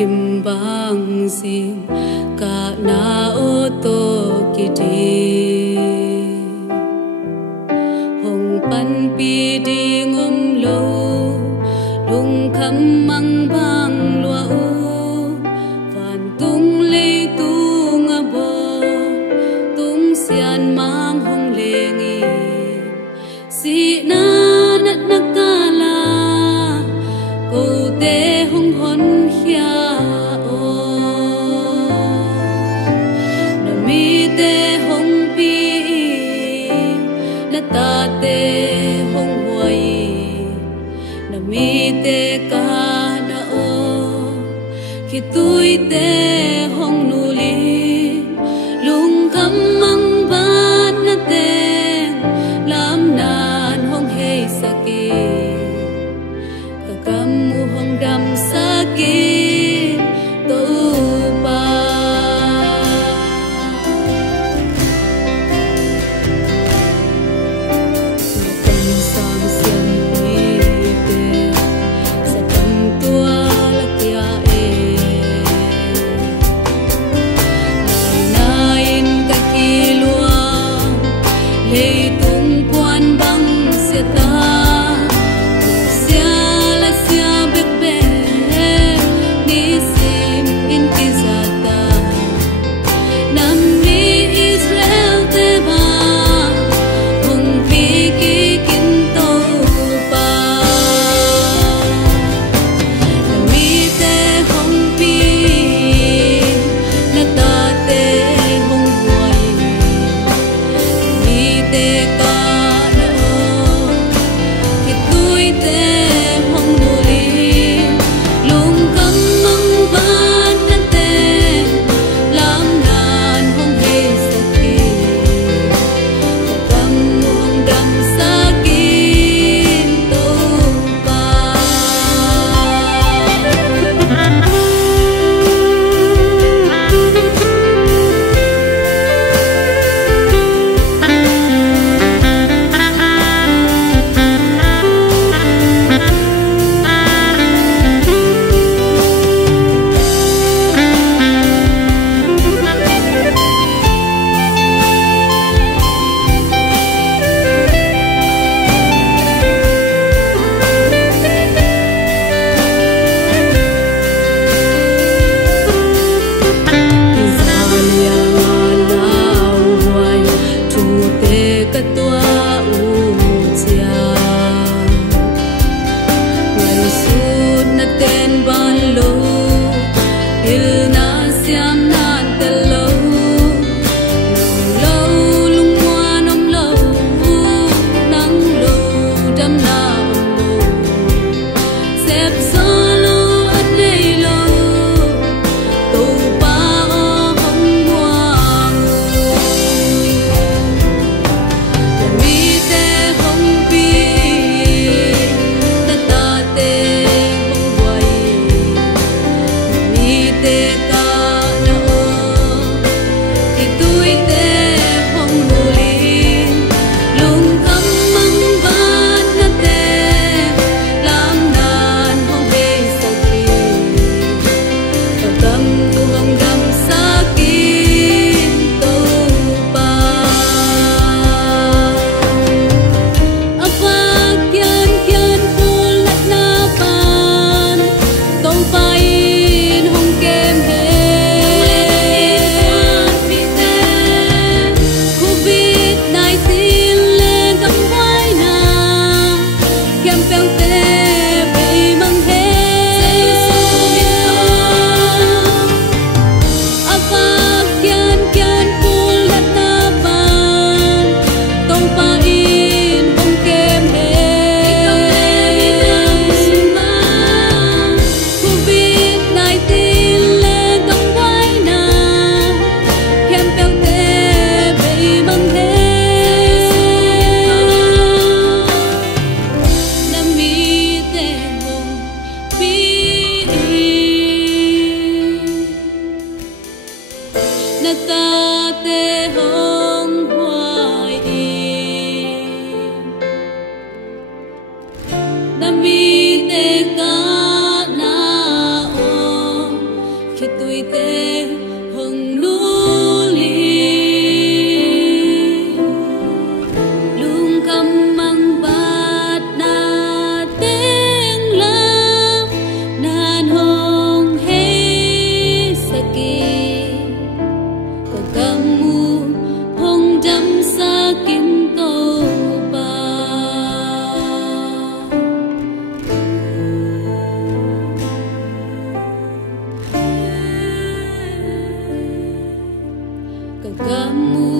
kim bang sing ka na o to kiti hong pan pi di ngom lo lung kham mang bang lua u van tung lei tung a bo tung sian mang hong lengi si na nat nakala ko te hong hon hia o na mi te hong pi na ta te hong huai na mi te ka na o khi tui te hong nu li lung kam mang ban na te lam nan hong hei saki ka kam mu hong dam saki to pa tam sang sian ni te sa tam tua la kia e nain ka kilua lei tung quan bang sia ta sia la sia bek be ni sim in kizata nam ni Israel te ba hong pi ki kin to pa mi te hong pi na ta te hong huai mi te ka na o khi tui te hong nu li lung kam mang ban na te lam nan hong hei saki ka kam hong dam sakin to pa Isalia ngalau huai tu te katua u chia ngai sut na ten ban lo il na siam na te lo lo lung mua nom lo nang lo dam na lo sep solo at nei lo tu pa o hong muang mi te hong pi na ta te hong huai mi te ka na o khi tui te hong nu li lung kam mang ban na te lam nan hong hei saki ka kam tu hong dam sakin to pa apa kian kian pul nat na pan to pa in hong kem he mi te COVID-19 lên kam vai na kem peng te bei mang he apa kian kian pul nat na pan to pa in hong kem he COVID-19 lên kam vai na kem peng te bei mang he na mi te hong pi na ta te hong huai na mi te ka na o kagamu